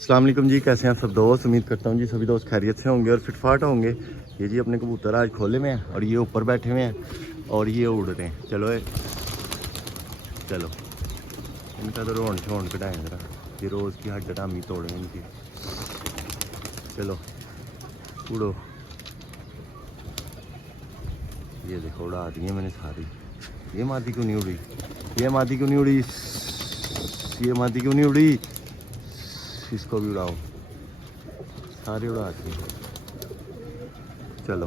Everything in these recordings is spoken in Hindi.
अस्सलाम वालेकुम जी, कैसे हैं सब दोस्त। उम्मीद करता हूँ जी सभी दोस्त खैरियत से होंगे और फिटफाट होंगे। ये जी अपने कबूतर आज खोले में हैं और ये ऊपर बैठे हुए हैं और ये उड़ रहे हैं। चलो इनका तो रोन शोन कटाएँ ज़रा, ये रोज़ की हड्ड हरामी तोड़ें इनकी। चलो उड़ो, ये देखो उड़ा दी है मैंने सारी। ये मादी क्यों नहीं उड़ी, ये मादी क्यों नहीं उड़ी, ये मादी क्यों नहीं उड़ी, इसको भी उड़ाओ, सारे उड़ा दिए। चलो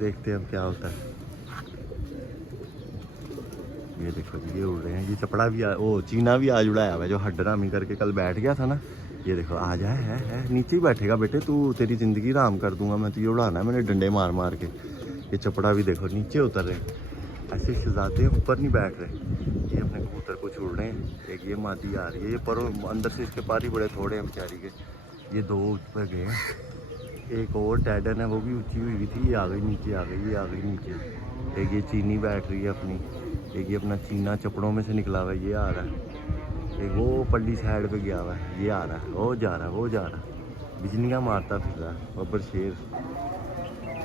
देखते हैं अब क्या होता है। ये देखो जी ये उड़ रहे हैं। ये चपड़ा भी ओ चीना भी आज उड़ाया हुआ है, जो हड्डरामी करके कल बैठ गया था ना। ये देखो आ जाए है नीचे ही बैठेगा बेटे, तू तेरी ज़िंदगी आराम कर दूंगा मैं, तुझे उड़ाना है मैंने डंडे मार मार के। ये चपड़ा भी देखो नीचे उतर रहे हैं, ऐसे शहजादे ऊपर नहीं बैठ रहे। ये अपने कबूतर को छोड़ रहे हैं। एक ये मादी आ रही है, ये पर अंदर से इसके पार ही बड़े थोड़े हैं बेचारी के। ये दो ऊपर गए हैं, एक और टैडन है वो भी ऊंची हुई थी, ये आ गई नीचे, आ गई ये, आ गई नीचे। एक ये चीनी बैठ रही है अपनी, एक ये अपना चीना चपड़ों में से निकला हुआ है, ये आ रहा है। एक वो पल्ली साइड पे गया हुआ है, ये आ रहा है, वो जा रहा है, वो जा रहा है, बिजलियाँ मारता फिर रहा है बब्बर शेर।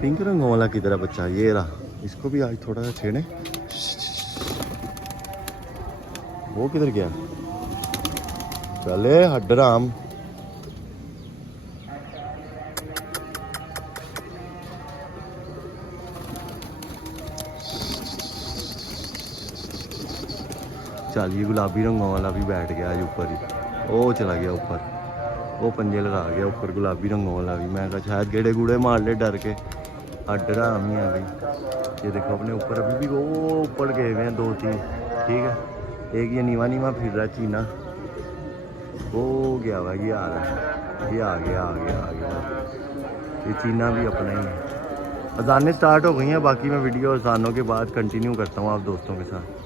पिंक रंगों वाला की तरह बच्चा ये रहा, इसको भी आज थोड़ा सा छेड़े। वो किधर गया, चले हड्डराम। चल ये गुलाबी रंगों वाला भी बैठ गया आज ऊपर ही, वो चला गया ऊपर, वो पंजे लगा गया ऊपर गुलाबी रंगों वाला भी। मैं कहा शायद गेड़े गूड़े मार ले डर के, हड्डराम ही आ गई। ये देखो अपने ऊपर अभी भी वो ऊपर गए हुए हैं दो तीन, ठीक है। एक ये नीवा नीवा फिर रहा है चीना, वो गया हुआ, ये आ रहा है, ये आ गया आ गया आ गया। ये चीना भी अपना ही है। अजानें स्टार्ट हो गई हैं, बाकी मैं वीडियो अजानों के बाद कंटिन्यू करता हूँ आप दोस्तों के साथ।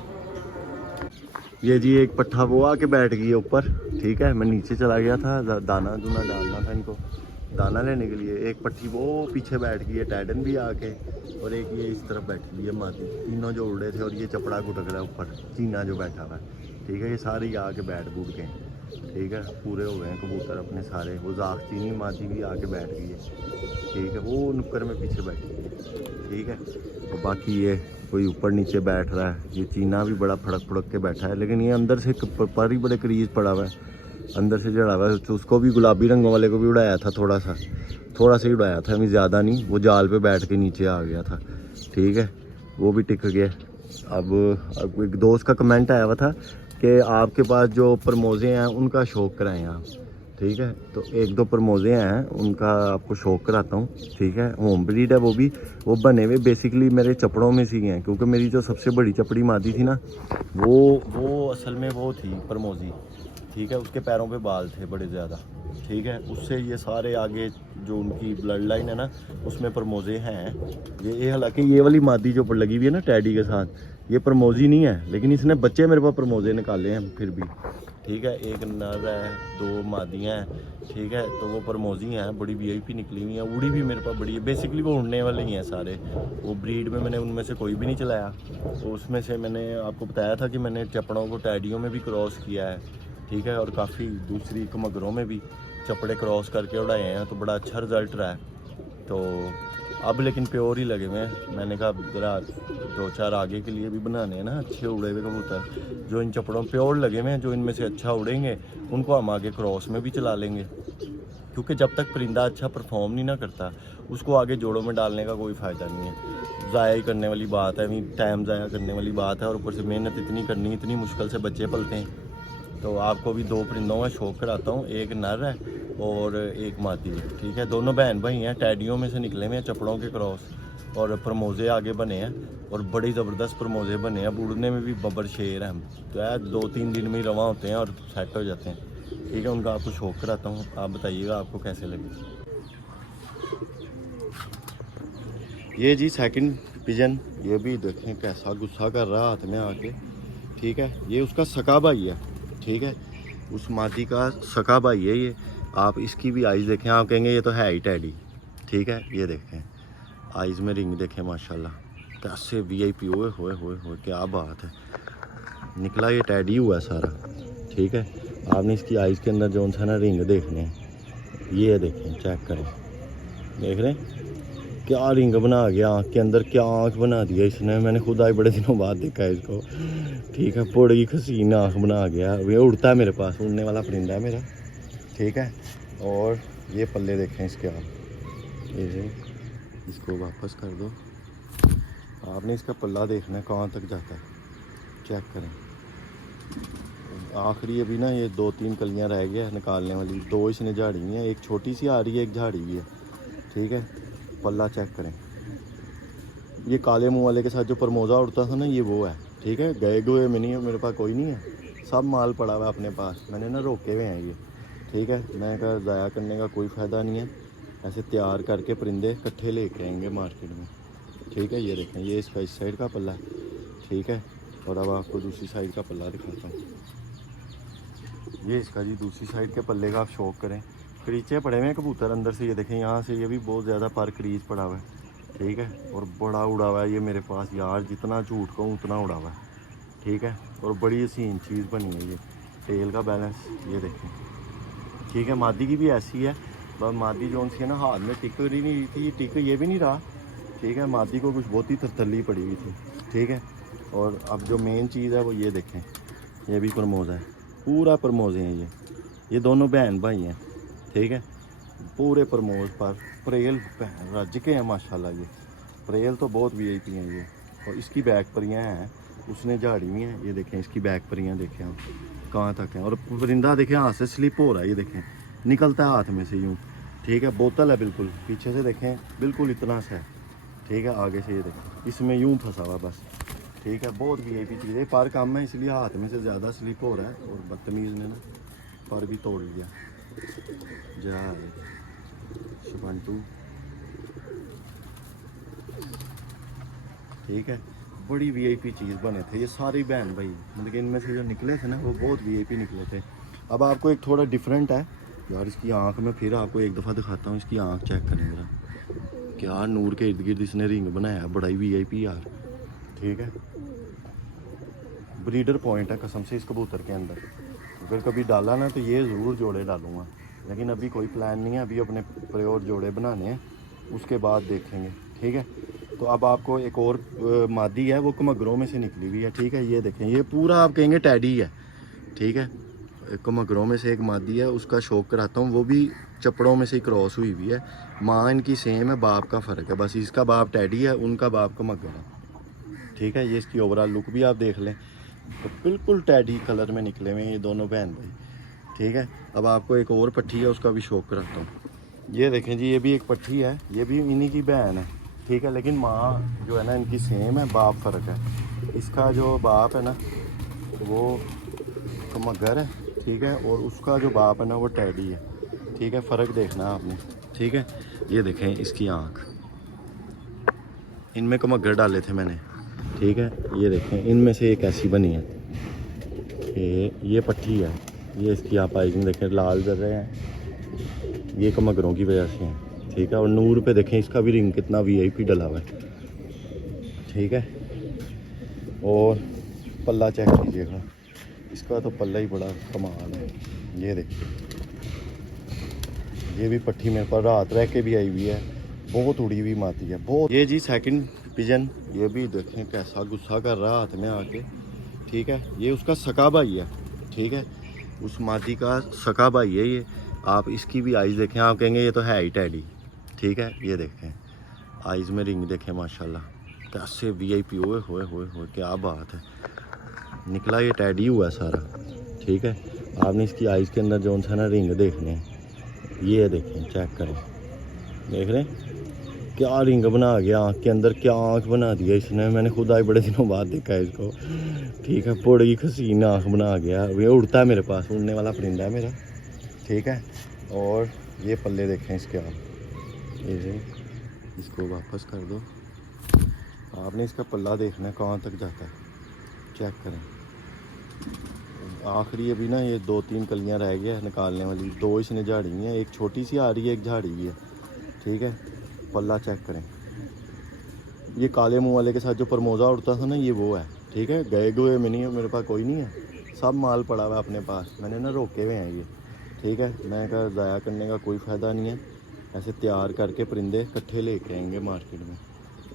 ये जी एक पट्ठा वो आके बैठ गई है ऊपर, ठीक है। मैं नीचे चला गया था, दाना दूना डालना था इनको, दाना लेने के लिए। एक पट्टी वो पीछे बैठ गई है टैडन भी आके, और एक ये इस तरफ बैठी हुई है मादी। तीनों जो उड़ रहे थे और ये चपड़ा गुटक रहा है ऊपर, चीना जो बैठा हुआ है, ठीक है। ये सारे ही आके बैठ बूट गए, ठीक है। पूरे हो गए हैं कबूतर अपने सारे। वो जाख चीनी मादी भी आके बैठ गई है, ठीक है। वो नुक्कर में पीछे बैठी है, ठीक है। और बाकी ये कोई ऊपर नीचे बैठ रहा है। ये चीना भी बड़ा फड़क फड़क के बैठा है, लेकिन ये अंदर से पर ही बड़े क्रीज पड़ा हुआ है, अंदर से जड़ा हुआ है। तो उसको भी गुलाबी रंगों वाले को भी उड़ाया था, थोड़ा सा ही उड़ाया था, अभी ज़्यादा नहीं। वो जाल पे बैठ के नीचे आ गया था, ठीक है। वो भी टिक गया। अब एक दोस्त का कमेंट आया हुआ था कि आपके पास जो प्रमोजे हैं उनका शौक कराएं आप, ठीक है। तो एक दो प्रमोजे हैं, उनका आपको शौक कराता हूँ, ठीक है। होम ब्रीड है वो बने हुए बेसिकली मेरे चपड़ों में से ही हैं, क्योंकि मेरी जो सबसे बड़ी चपड़ी मादी थी ना, वो असल में वो थी प्रमोजी, ठीक है। उसके पैरों पे बाल थे बड़े ज़्यादा, ठीक है। उससे ये सारे आगे जो उनकी ब्लड लाइन है ना, उसमें प्रमोजे हैं। ये हालांकि ये वाली मादी जो लगी हुई है ना टैडी के साथ, ये प्रमोजी नहीं है, लेकिन इसने बच्चे मेरे पास प्रमोजे निकाले हैं फिर भी, ठीक है। एक नर है, दो मादियाँ हैं, ठीक है। तो वो प्रमोजी हैं, बड़ी वीआईपी निकली हुई हैं। उड़ी भी मेरे पास बड़ी है, बेसिकली वो उड़ने वाले ही हैं सारे। वो ब्रीड में मैंने उनमें से कोई भी नहीं चलाया। तो उसमें से मैंने आपको बताया था कि मैंने चपड़ों को टैडियों में भी क्रॉस किया है, ठीक है। और काफ़ी दूसरी कमगरों में भी चपड़े क्रॉस करके उड़ाए हैं, तो बड़ा अच्छा रिज़ल्ट रहा है। तो अब लेकिन प्योर ही लगे हुए हैं। मैंने कहा ज़रा दो चार आगे के लिए भी बनाने हैं ना अच्छे उड़े हुए कबूतर, जो इन चपड़ों प्योर लगे हुए हैं, जो इनमें से अच्छा उड़ेंगे उनको हम आगे क्रॉस में भी चला लेंगे। क्योंकि जब तक परिंदा अच्छा परफॉर्म नहीं ना करता, उसको आगे जोड़ों में डालने का कोई फ़ायदा नहीं है। ज़ाया ही करने वाली बात है, टाइम ज़ाया करने वाली बात है, और ऊपर से मेहनत इतनी करनी, इतनी मुश्किल से बच्चे पलते हैं। तो आपको भी दो परिंदों का शौक कराता हूँ, एक नर है और एक मादी है, ठीक है। दोनों बहन भाई हैं, टैडियों में से निकले हुए हैं चपड़ों के क्रॉस, और प्रमोजे आगे बने हैं, और बड़ी ज़बरदस्त प्रमोजे बने हैं। उड़ने में भी बब्बर शेर हैं हम, तो यार 2-3 दिन में ही रवा होते हैं और सेट हो जाते हैं, ठीक है। उनका आपको शौक कराता हूँ, आप बताइएगा आपको कैसे लगे। ये जी सेकंड पिजन, ये भी देखें कैसा गुस्सा कर रहा हाथ में आके, ठीक है। ये उसका सका भाई है, ठीक है। उस मादी का सका भाई है ये। आप इसकी भी आइज़ देखें, आप कहेंगे ये तो है ही टैडी, ठीक है। ये देखें आइज़ में रिंग देखें, माशाल्लाह कैसे वीआईपी, ओए होए होए होए क्या बात है। निकला ये टैडी हुआ सारा, ठीक है। आपने इसकी आइज़ के अंदर जो सा ना रिंग देखने हैं, ये देखें, चेक करें, देख रहे हैं क्या रिंग बना गया आँख के अंदर, क्या आँख बना दिया इसने। मैंने खुद आज बड़े दिनों बाद देखा है इसको। ठीक है, बड़ी खसीन आँख बना गया। ये उड़ता है मेरे पास, उड़ने वाला परिंदा है मेरा। ठीक है, और ये पल्ले देखें इसके आप, ये इसको वापस कर दो। आपने इसका पल्ला देखना है कहाँ तक जाता है, चेक करें। आखिरी अभी ना ये 2-3 कलियां रह गया है निकालने वाली, 2 इसने झाड़ी हुई हैं, एक छोटी सी आ रही है, एक झाड़ी हुई है। ठीक है, पल्ला चेक करें। ये काले मुंह वाले के साथ जो परमोज़ा उड़ता था ना, ये वो है। ठीक है, गए हुए में नहीं, मेरे पास कोई नहीं है, सब माल पड़ा हुआ है अपने पास, मैंने ना रोके हुए हैं ये। ठीक है, मैं कहा ज़ाया करने का कोई फ़ायदा नहीं है, ऐसे तैयार करके परिंदे इकट्ठे लेके आएंगे मार्केट में। ठीक है, ये देखें, ये इसका इस साइड का पल्ला है। ठीक है, और अब आपको दूसरी साइड का पल्ला दिखाता हूँ। ये इसका जी दूसरी साइड के पल्ले का आप शौक करें। क्रीचे पड़े हुए हैं कबूतर अंदर से, ये देखें यहाँ से, ये भी बहुत ज़्यादा पर क्रीज पड़ा हुआ है। ठीक है, और बड़ा उड़ा हुआ है ये मेरे पास यार, जितना झूठ कहूँ उतना उड़ा हुआ है। ठीक है, और बड़ी हसीन चीज़ बनी है ये, टेल का बैलेंस ये देखें। ठीक है, मादी की भी ऐसी है, बस मादी जो सी है ना, हाथ में टिक ही नहीं थी, टिक ये भी नहीं रहा। ठीक है, मादी को कुछ बहुत ही तरतली पड़ी हुई थी। ठीक है, और अब जो मेन चीज़ है वो ये देखें, ये भी प्रमोज है, पूरा प्रमोज है ये दोनों बहन भाई हैं। ठीक है, पूरे प्रमोज पर प्रेल रज के हैं माशाल्लाह। ये प्रेल तो बहुत वीआईपी हैं ये, और इसकी बैक परियाँ हैं, उसने झाड़ी हुई हैं। ये देखें इसकी बैक परियाँ देखें आप कहाँ तक हैं, और परिंदा देखें हाथ से स्लिप हो रहा है, ये देखें निकलता है हाथ में से यूँ। ठीक है, बोतल है बिल्कुल, पीछे से देखें बिल्कुल इतना सा है। ठीक है, आगे से ये देखें इसमें यूँ फंसा हुआ बस। ठीक है, बहुत वीआईपी चीज़ है, पर कम है इसलिए हाथ में से ज़्यादा स्लिप हो रहा है, और बदतमीज़ ने ना पर भी तोड़ लिया। जा शुभंटू। ठीक है, बड़ी वीआईपी चीज़ बने थे ये सारे बहन भाई, मतलब कि इनमें से जो निकले थे ना वो बहुत वीआईपी निकले थे। अब आपको एक थोड़ा डिफरेंट है यार, इसकी आँख में फिर आपको एक दफ़ा दिखाता हूँ। इसकी आँख चेक करें जरा, क्या नूर के इर्द गिर्द इसने रिंग बनाया है, बड़ा ही वीआईपी यार। ठीक है, ब्रीडर पॉइंट है कसम से इस कबूतर के अंदर। अगर कभी डाला ना तो ये ज़रूर जोड़े डालूँगा, लेकिन अभी कोई प्लान नहीं है, अभी अपने प्योर जोड़े बनाने हैं, उसके बाद देखेंगे। ठीक है, तो अब आपको एक और मादी है, वो कमगरों में से निकली हुई है। ठीक है, ये देखें, ये पूरा आप कहेंगे टैडी है। ठीक है, कमगरों में से एक मादी है, उसका शौक कराता हूँ, वो भी चपड़ों में से ही क्रॉस हुई हुई है। माँ इनकी सेम है, बाप का फ़र्क है बस, इसका बाप टैडी है, उनका बाप कमगर है। ठीक है, ये इसकी ओवरऑल लुक भी आप देख लें, तो बिल्कुल टैडी कलर में निकले हुए ये दोनों बहन भाई। ठीक है, अब आपको एक और पट्टी है, उसका भी शौक कराता हूँ। ये देखें जी, ये भी एक पट्टी है, ये भी इन्हीं की बहन है। ठीक है, लेकिन माँ जो है ना इनकी सेम है, बाप फ़र्क है। इसका जो बाप है ना वो मगर है। ठीक है, और उसका जो बाप है ना वो टैडी है। ठीक है, फ़र्क देखना है आपने। ठीक है, ये देखें इसकी आँख, इनमें कमगर डाले थे मैंने। ठीक है, ये देखें इनमें से एक ऐसी बनी है, ये पट्टी है, ये इसकी आप आइजिंग देखें, लाल जल रहे हैं, ये कमगरों की वजह से हैं। ठीक है, और नूर पे देखें इसका भी रिंग कितना वीआईपी डला हुआ है। ठीक है, और पल्ला चेक कीजिएगा, इसका तो पल्ला ही बड़ा कमाल है। ये देखिए, ये भी पट्टी मेरे पास रात रह के भी आई हुई है, बहुत उड़ी हुई माती है बहुत। ये जी सेकंड पिजन, ये भी देखें कैसा गुस्सा कर रहा है हाथ में आके। ठीक है, ये उसका सका भाई है। ठीक है, उस मादी का सका भाई है ये। आप इसकी भी आइज़ देखें, आप कहेंगे ये तो है ही टैडी। ठीक है, ये देखें आइज़ में रिंग देखें माशाल्लाह, कैसे वीआईपी, ओए होए होए होए, क्या बात है, निकला ये टैडी हुआ सारा। ठीक है, आपने इसकी आइज़ के अंदर जो सा ना रिंग देखने हैं, ये देखें, चेक करें, देख रहे हैं क्या रिंग बना गया आँख के अंदर, क्या आँख बना दिया इसने। मैंने खुद आज बड़े दिनों बाद देखा है इसको। ठीक है, बड़ी खसीन आँख बना गया। ये उड़ता है मेरे पास, उड़ने वाला परिंदा है मेरा। ठीक है, और ये पल्ले देखें इसके आप, ये इसको वापस कर दो। आपने इसका पल्ला देखना है कहाँ तक जाता है, चेक करें। आखिरी अभी ना ये 2-3 कलियां रह गया है निकालने वाली, 2 इसने झाड़ी हुई हैं, एक छोटी सी आ रही है, एक झाड़ी हुई है। ठीक है, पल्ला चेक करें। ये काले मुंह वाले के साथ जो परमोज़ा उड़ता था ना, ये वो है। ठीक है, गए हुए में नहीं है, मेरे पास कोई नहीं है, सब माल पड़ा हुआ है अपने पास, मैंने ना रोके हुए हैं ये, ठीक है। मैं कहा ज़ाया करने का कोई फ़ायदा नहीं है, ऐसे तैयार करके परिंदे इकट्ठे लेके आएंगे मार्केट में,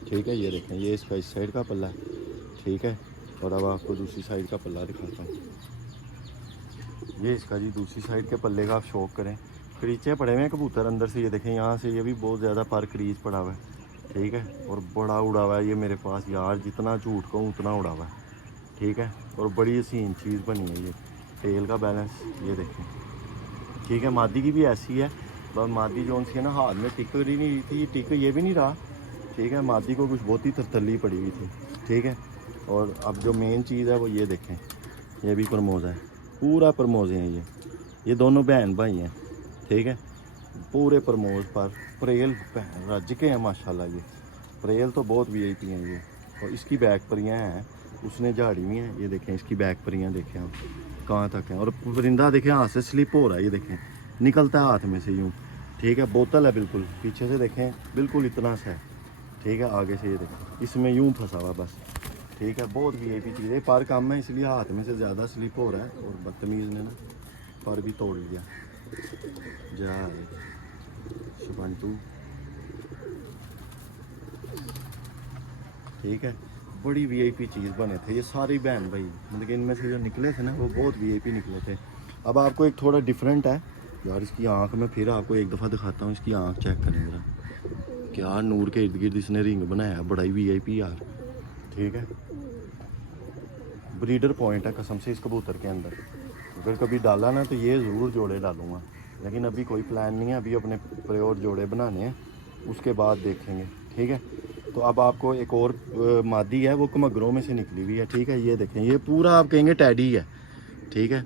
ठीक है। ये देखें, ये इसका इस साइड का पल्ला है, ठीक है। और अब आपको दूसरी साइड का पल्ला दिखाता हूँ। ये इसका जी दूसरी साइड के पल्ले का आप शौक करें, क्रीचे पड़े हुए हैं कबूतर अंदर से, ये देखें यहाँ से ये भी बहुत ज़्यादा पर क्रीज पड़ा हुआ है, ठीक है। और बड़ा उड़ा हुआ है ये मेरे पास यार, जितना झूठ कहूँ उतना उड़ा हुआ है, ठीक है। और बड़ी हसीन चीज़ बनी है ये, टेल का बैलेंस ये देखें, ठीक है। मादी की भी ऐसी है, बस मादी जो सी है ना हाथ में टिक ही नहीं रही थी, टिक ये भी नहीं रहा, ठीक है। मादी को कुछ बहुत ही तरतली पड़ी हुई थी, ठीक है। और अब जो मेन चीज़ है वो ये देखें, ये भी प्रमोज है, पूरा प्रमोज है ये दोनों बहन भाई हैं, ठीक है। पूरे प्रमोज पर प्रेल रज के हैं माशाल्लाह। ये प्रेल तो बहुत वीआईपी हैं ये। और इसकी बैक परियाँ हैं, उसने झाड़ी हुई हैं, ये देखें इसकी बैक परियाँ देखें आप कहाँ तक हैं। और परिंदा देखें हाथ से स्लिप हो रहा है, ये देखें निकलता है हाथ में से यूँ, ठीक है। बोतल है बिल्कुल, पीछे से देखें बिल्कुल इतना सा है, ठीक है। आगे से ये देखें इसमें यूँ फंसा हुआ बस, ठीक है। बहुत वीआईपी चीज़ है, पर कम है इसलिए हाथ में से ज़्यादा स्लिप हो रहा है। और बदतमीज़ ने ना पर भी तोड़ लिया। जय शुभंटू, ठीक है। बड़ी वीआईपी चीज़ बने थे ये सारी बहन भाई, मतलब कि इनमें से जो निकले थे ना वो बहुत वीआईपी निकले थे। अब आपको एक थोड़ा डिफरेंट है यार, इसकी आँख में फिर आपको एक दफ़ा दिखाता हूँ, इसकी आँख चेक करें जरा, क्या नूर के इर्द गिर्द इसने रिंग बनाया, बड़ा ही वीआईपी यार, ठीक है। ब्रीडर पॉइंट है कसम से इस कबूतर के अंदर, अगर कभी डाला ना तो ये ज़रूर जोड़े डालूँगा, लेकिन अभी कोई प्लान नहीं है, अभी अपने प्योर जोड़े बनाने हैं, उसके बाद देखेंगे, ठीक है। तो अब आपको एक और मादी है, वो कमगरों में से निकली हुई है, ठीक है। ये देखें, ये पूरा आप कहेंगे टैडी है, ठीक है।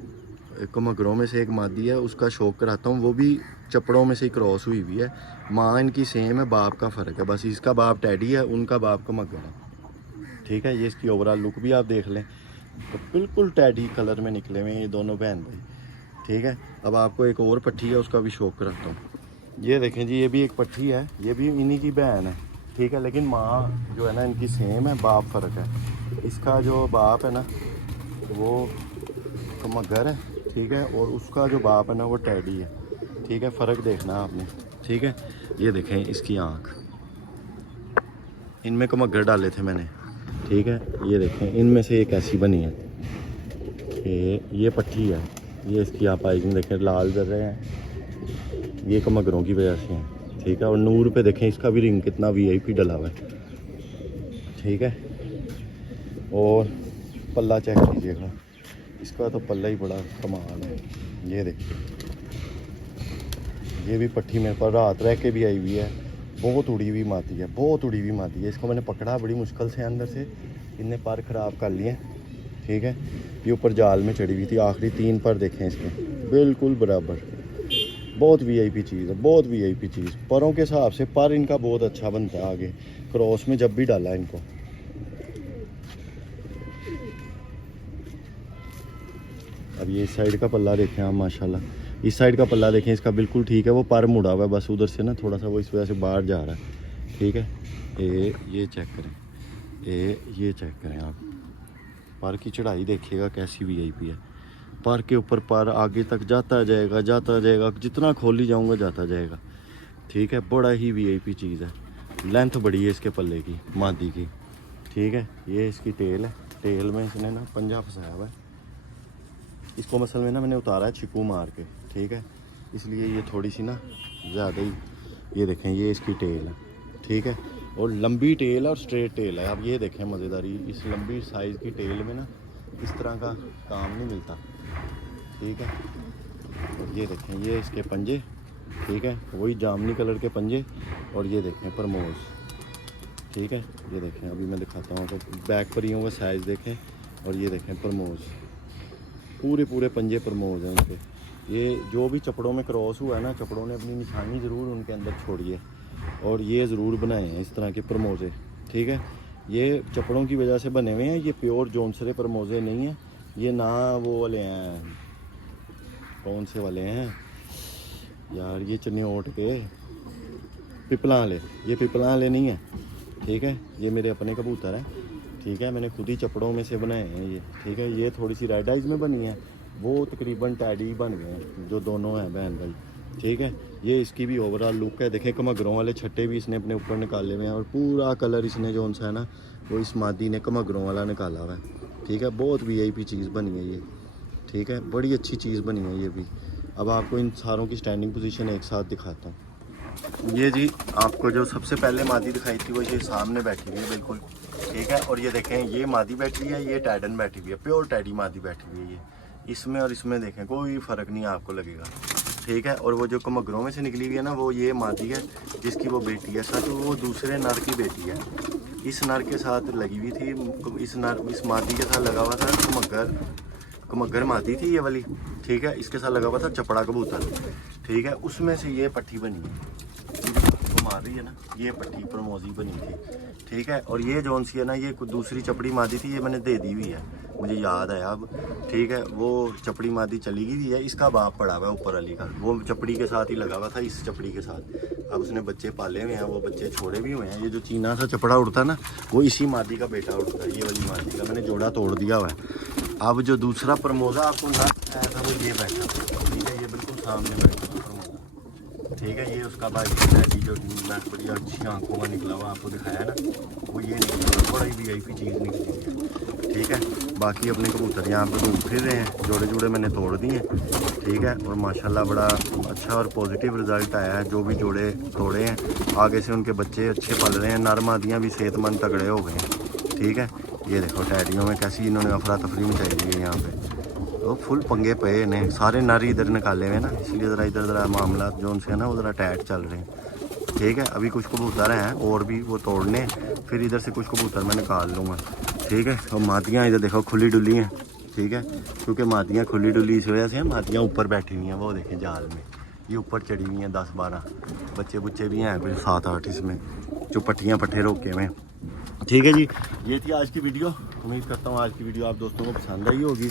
कमगरों में से एक मादी है, उसका शौक कराता हूँ, वो भी चपड़ों में से ही क्रॉस हुई हुई है। माँ इनकी सेम है, बाप का फ़र्क है बस, इसका बाप टैडी है, उनका बाप कमगर है, ठीक है। ये इसकी ओवरऑल लुक भी आप देख लें, तो बिल्कुल टैडी कलर में निकले हुए ये दोनों बहन भाई, ठीक है। अब आपको एक और पट्टी है, उसका भी शौक कराता हूँ। ये देखें जी, ये भी एक पट्टी है, ये भी इन्हीं की बहन है, ठीक है। लेकिन माँ जो है ना इनकी सेम है, बाप फ़र्क है। इसका जो बाप है ना वो कमगर है, ठीक है। और उसका जो बाप है ना वो टैडी है, ठीक है। फ़र्क देखना आपने, ठीक है। ये देखें इसकी आँख, इनमें कमगर डाले थे मैंने, ठीक है। ये देखें इनमें से एक ऐसी बनी है, ये पट्टी है, ये इसकी आप आइजिंग देखें लाल कर रहे हैं, ये कमगरों की वजह से हैं, ठीक है। और नूर पे देखें इसका भी रिंग कितना वीआईपी डला हुआ है, ठीक है। और पल्ला चेक कीजिएगा, इसका तो पल्ला ही बड़ा कमाल है। ये देखिए, ये भी पट्टी मेरे पास रात रह के भी आई हुई है, बहुत उड़ी हुई मादी है, बहुत उड़ी हुई मादी है। इसको मैंने पकड़ा बड़ी मुश्किल से अंदर से, इनने पर ख़राब कर लिए, ठीक है। ये ऊपर जाल में चढ़ी हुई थी, आखिरी 3 पर देखें इसके बिल्कुल बराबर, बहुत वीआईपी चीज़ है, बहुत वीआईपी चीज़। परों के हिसाब से पर इनका बहुत अच्छा बनता है आगे क्रॉस में जब भी डाला इनको। अब ये इस साइड का पल्ला देखें आप माशाल्लाह, इस साइड का पल्ला देखें इसका बिल्कुल ठीक है, वो पर मुड़ा हुआ है बस उधर से ना थोड़ा सा, वो इस वजह से बाहर जा रहा है, ठीक है। ये चेक करें, ये चेक करें आप, पर की चढ़ाई देखिएगा कैसी वीआईपी है। पर के ऊपर पर आगे तक जाता जाएगा, जाता जाएगा, जितना खोली जाऊंगा जाता जाएगा, ठीक है। बड़ा ही वीआईपी चीज़ है, लेंथ बड़ी है इसके पल्ले की मादी की, ठीक है। ये इसकी टेल है, टेल में इसने ना पंजा फंसाया हुआ है, इसको मसल में ना मैंने उतारा है छिकू मार के, ठीक है। इसलिए ये थोड़ी सी ना ज़्यादा ही, ये देखें ये इसकी टेल है, ठीक है। और लंबी टेल है और स्ट्रेट टेल है। अब ये देखें मज़ेदारी, इस लंबी साइज़ की टेल में ना इस तरह का काम नहीं मिलता, ठीक है। और ये देखें ये इसके पंजे, ठीक है, वही जामनी कलर के पंजे। और ये देखें प्रमोज, ठीक है। ये देखें अभी मैं दिखाता हूँ, तो बैक परियों का साइज़ देखें, और ये देखें प्रमोज, पूरे पूरे पंजे प्रमोज हैं उनके। ये जो भी चपड़ों में क्रॉस हुआ है ना, चपड़ों ने अपनी निशानी ज़रूर उनके अंदर छोड़ी है, और ये ज़रूर बनाए हैं इस तरह के प्रमोजे, ठीक है। ये चपड़ों की वजह से बने हुए हैं, ये प्योर जोनसरे प्रमोजे नहीं है, ये ना वो वाले हैं, कौन से वाले हैं यार, ये चनियोट के पिपला वाले, ये पिपला वाले नहीं है, ठीक है। ये मेरे अपने कबूतर हैं, ठीक है, मैंने खुद ही चपड़ों में से बनाए हैं ये। ठीक है, ये थोड़ी सी रेड आइज में बनी है, वो तकरीबन टैडी बन गए हैं जो दोनों हैं बहन भाई। ठीक है, ये इसकी भी ओवरऑल लुक है। देखें कमगरों वाले छट्टे भी इसने अपने ऊपर निकाले हुए हैं और पूरा कलर इसने जो सा है ना वो इस मादी ने कमगरों वाला निकाला हुआ है। ठीक है, बहुत वीआईपी चीज़ बनी है ये। ठीक है, बड़ी अच्छी चीज़ बनी है ये भी। अब आपको इन सारों की स्टैंडिंग पोजीशन एक साथ दिखाता हूँ। ये जी आपको जो सबसे पहले मादी दिखाई थी वो ये सामने बैठी हुई है बिल्कुल। ठीक है, और ये देखें ये मादी बैठी है, ये टैडन बैठी हुई है, प्योर टैडी मादी बैठी हुई है ये। इसमें और इसमें देखें कोई फ़र्क नहीं आपको लगेगा। ठीक है, और वो जो कमगरों में से निकली हुई है ना वो ये मादी है जिसकी वो बेटी है, सच वो दूसरे नर की बेटी है। इस नर के साथ लगी हुई थी, इस मादी के साथ लगा हुआ था कमगर मादी थी ये वाली। ठीक है, इसके साथ लगा हुआ था चपड़ा कबूतर। ठीक है, उसमें से ये पट्टी बनी है तो मार रही है ना, ये पट्टी प्रमोजी बनी थी। ठीक है, और ये जौन सी है ना ये दूसरी चपड़ी मादी थी, ये मैंने दे दी हुई है, मुझे याद है अब। ठीक है, वो चपड़ी मादी चली गई है, इसका बाप पड़ा हुआ है ऊपर वाली का, वो चपड़ी के साथ ही लगा हुआ था इस चपड़ी के साथ। अब उसने बच्चे पाले हुए हैं, वो बच्चे छोड़े भी हुए हैं। ये जो चीना सा चपड़ा उड़ता है ना वो इसी मादी का बेटा उड़ता है, ये वाली मादी का। मैंने जोड़ा तोड़ दिया हुआ है। अब जो दूसरा प्रमोजा आपको नट आया था वो ये बैठा था। ठीक है, ये बिल्कुल सामने बैठा था प्रमोजा। ठीक है, ये उसका भाई डैडी जो नट बड़ी अच्छी आंखों का निकला हुआ आपको दिखाया ना वो ये निकला, बड़ा ही वीआईपी चीज़ निकली है। ठीक है, बाकी अपने कबूतर यहाँ पे घूम फिर रहे हैं, जोड़े जोड़े मैंने तोड़ दिए। ठीक है, और माशाल्लाह बड़ा अच्छा और पॉजिटिव रिज़ल्ट आया है। जो भी जोड़े तोड़े हैं आगे से उनके बच्चे अच्छे पल रहे हैं, नर मादियाँ भी सेहतमंद तगड़े हो गए हैं। ठीक है, ये देखो टैडियों में कैसी इन्होंने अफरा तफरी मचाई हुई है यहाँ पे, तो फुल पंगे पे इन्हें सारे नर इधर निकाले हुए हैं ना, इसलिए ज़रा इधर ज़रा मामला जो उनसे है ना वो ज़रा टाइट चल रहे हैं। ठीक है, अभी कुछ कबूतर हैं और भी वो तोड़ने, फिर इधर से कुछ कबूतर मैं निकाल लूँगा। ठीक है, और मादियाँ इधर देखो खुली डुली हैं। ठीक है, क्योंकि मादियाँ खुली डुली इस वजह से मादियाँ ऊपर बैठी हुई हैं, वो देखें जाल में ये ऊपर चढ़ी हुई हैं 10-12 बच्चे बुच्चे भी हैं कुछ 7-8 इसमें जो पट्टियाँ पट्ठे रोके हुए हैं। ठीक है जी, ये थी आज की वीडियो। उम्मीद करता हूँ आज की वीडियो आप दोस्तों को पसंद आई होगी।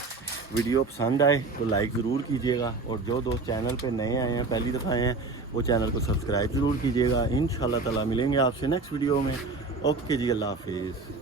वीडियो पसंद आए तो लाइक ज़रूर कीजिएगा, और जो दोस्त चैनल पे नए आए हैं पहली दफ़ा आए हैं वो चैनल को सब्सक्राइब ज़रूर कीजिएगा। इंशाल्लाह ताला मिलेंगे आपसे नेक्स्ट वीडियो में। ओके जी, अल्लाह हाफिज़।